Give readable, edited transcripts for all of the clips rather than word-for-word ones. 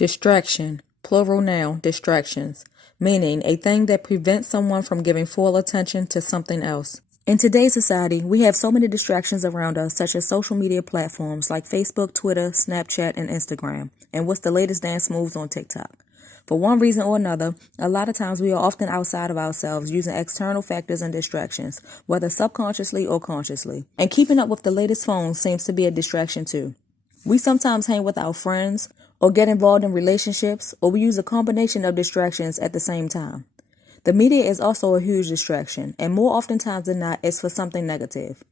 Distraction, plural noun, distractions, meaning a thing that prevents someone from giving full attention to something else. In today's society, we have so many distractions around us, such as social media platforms like Facebook, Twitter, Snapchat, and Instagram, and what's the latest dance moves on TikTok. For one reason or another, a lot of times we are often outside of ourselves using external factors and distractions, whether subconsciously or consciously. And keeping up with the latest phones seems to be a distraction too. We sometimes hang with our friends, or get involved in relationships, or we use a combination of distractions at the same time. The media is also a huge distraction, and more oftentimes than not, it's for something negative.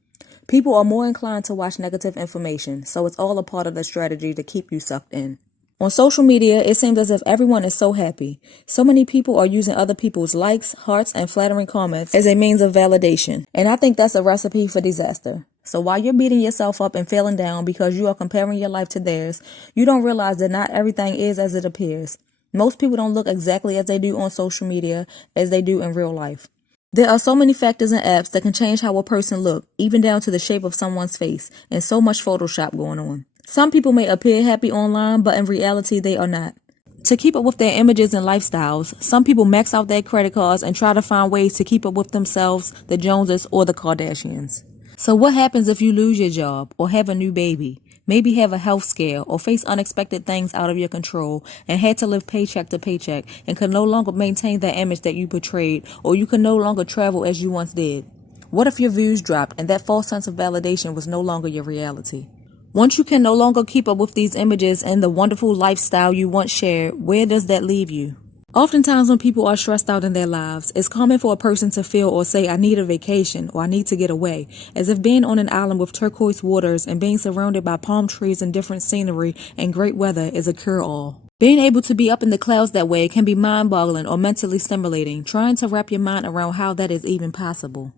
People are more inclined to watch negative information, so it's all a part of the strategy to keep you sucked in. On social media, it seems as if everyone is so happy. So many people are using other people's likes, hearts, and flattering comments as a means of validation, and I think that's a recipe for disaster. So while you're beating yourself up and feeling down because you are comparing your life to theirs, you don't realize that not everything is as it appears. Most people don't look exactly as they do on social media as they do in real life. There are so many factors and apps that can change how a person looks, even down to the shape of someone's face, and so much Photoshop going on. Some people may appear happy online, but in reality they are not. To keep up with their images and lifestyles, some people max out their credit cards and try to find ways to keep up with themselves, the Joneses, or the Kardashians. So what happens if you lose your job, or have a new baby, maybe have a health scare, or face unexpected things out of your control, and had to live paycheck to paycheck, and could no longer maintain that image that you portrayed, or you could no longer travel as you once did? What if your views dropped, and that false sense of validation was no longer your reality? Once you can no longer keep up with these images and the wonderful lifestyle you once shared, where does that leave you? Oftentimes when people are stressed out in their lives, it's common for a person to feel or say, I need a vacation, or I need to get away, as if being on an island with turquoise waters and being surrounded by palm trees and different scenery and great weather is a cure-all. Being able to be up in the clouds that way can be mind-boggling or mentally stimulating, trying to wrap your mind around how that is even possible.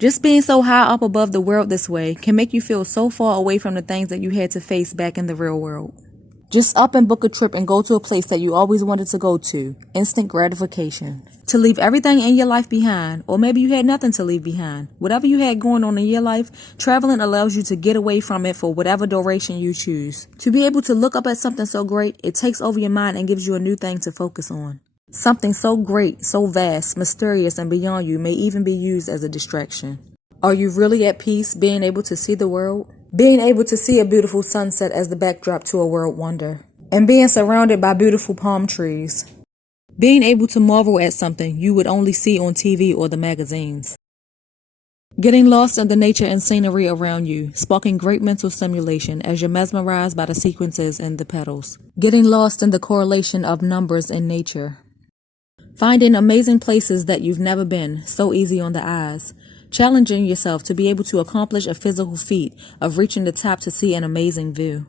Just being so high up above the world this way can make you feel so far away from the things that you had to face back in the real world. Just up and book a trip and go to a place that you always wanted to go to. Instant gratification. To leave everything in your life behind, or maybe you had nothing to leave behind. Whatever you had going on in your life, traveling allows you to get away from it for whatever duration you choose. To be able to look up at something so great, it takes over your mind and gives you a new thing to focus on. Something so great, so vast, mysterious, and beyond you may even be used as a distraction. Are you really at peace being able to see the world? Being able to see a beautiful sunset as the backdrop to a world wonder. And being surrounded by beautiful palm trees. Being able to marvel at something you would only see on TV or the magazines. Getting lost in the nature and scenery around you, sparking great mental stimulation as you're mesmerized by the sequences and the petals. Getting lost in the correlation of numbers in nature. Finding amazing places that you've never been, so easy on the eyes. Challenging yourself to be able to accomplish a physical feat of reaching the top to see an amazing view.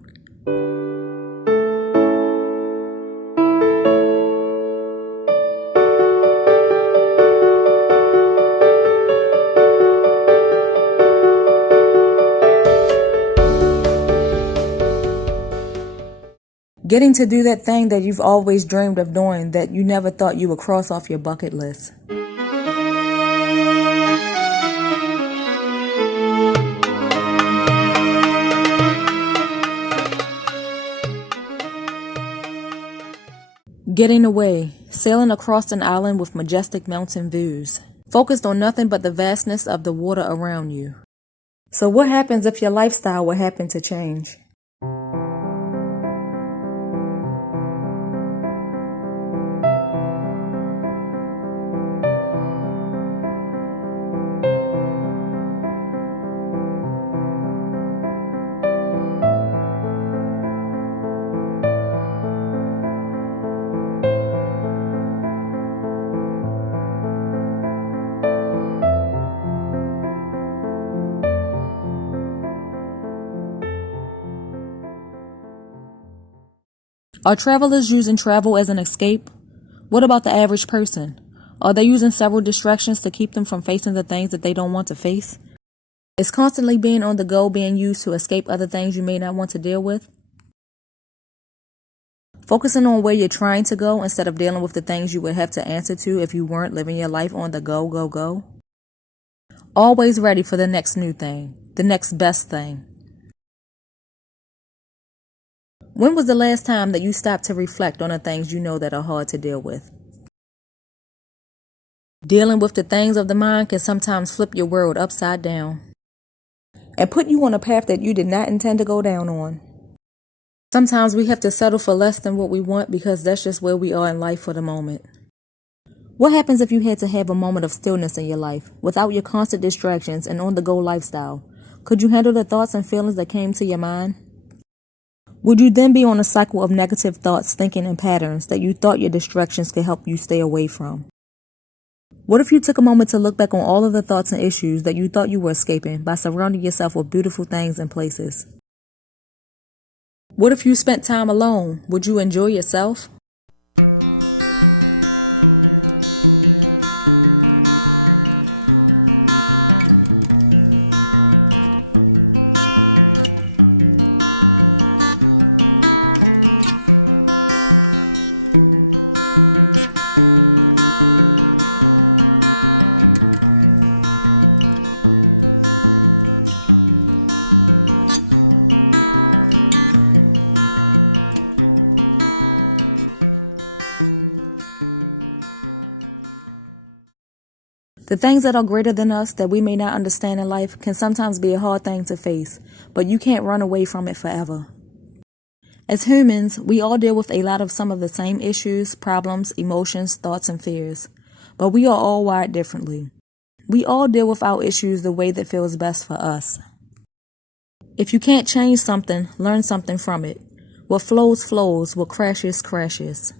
Getting to do that thing that you've always dreamed of doing that you never thought you would cross off your bucket list. Getting away, sailing across an island with majestic mountain views, focused on nothing but the vastness of the water around you. So what happens if your lifestyle would happen to change? Are travelers using travel as an escape? What about the average person? Are they using several distractions to keep them from facing the things that they don't want to face? Is constantly being on the go being used to escape other things you may not want to deal with? Focusing on where you're trying to go instead of dealing with the things you would have to answer to if you weren't living your life on the go, go, go? Always ready for the next new thing, the next best thing. When was the last time that you stopped to reflect on the things you know that are hard to deal with? Dealing with the things of the mind can sometimes flip your world upside down and put you on a path that you did not intend to go down on. Sometimes we have to settle for less than what we want because that's just where we are in life for the moment. What happens if you had to have a moment of stillness in your life, without your constant distractions and on-the-go lifestyle? Could you handle the thoughts and feelings that came to your mind? Would you then be on a cycle of negative thoughts, thinking, and patterns that you thought your distractions could help you stay away from? What if you took a moment to look back on all of the thoughts and issues that you thought you were escaping by surrounding yourself with beautiful things and places? What if you spent time alone? Would you enjoy yourself? The things that are greater than us that we may not understand in life can sometimes be a hard thing to face, but you can't run away from it forever. As humans, we all deal with a lot of some of the same issues, problems, emotions, thoughts, and fears, but we are all wired differently. We all deal with our issues the way that feels best for us. If you can't change something, learn something from it. What flows, flows. What crashes, crashes.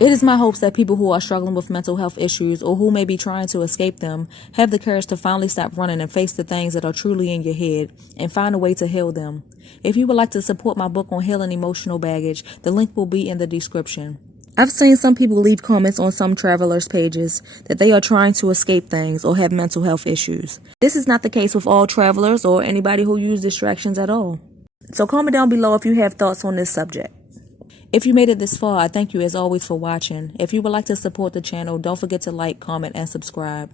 It is my hopes that people who are struggling with mental health issues or who may be trying to escape them have the courage to finally stop running and face the things that are truly in your head and find a way to heal them. If you would like to support my book on healing emotional baggage, the link will be in the description. I've seen some people leave comments on some travelers' pages that they are trying to escape things or have mental health issues. This is not the case with all travelers or anybody who use distractions at all. So comment down below if you have thoughts on this subject. If you made it this far, I thank you as always for watching. If you would like to support the channel, don't forget to like, comment, and subscribe.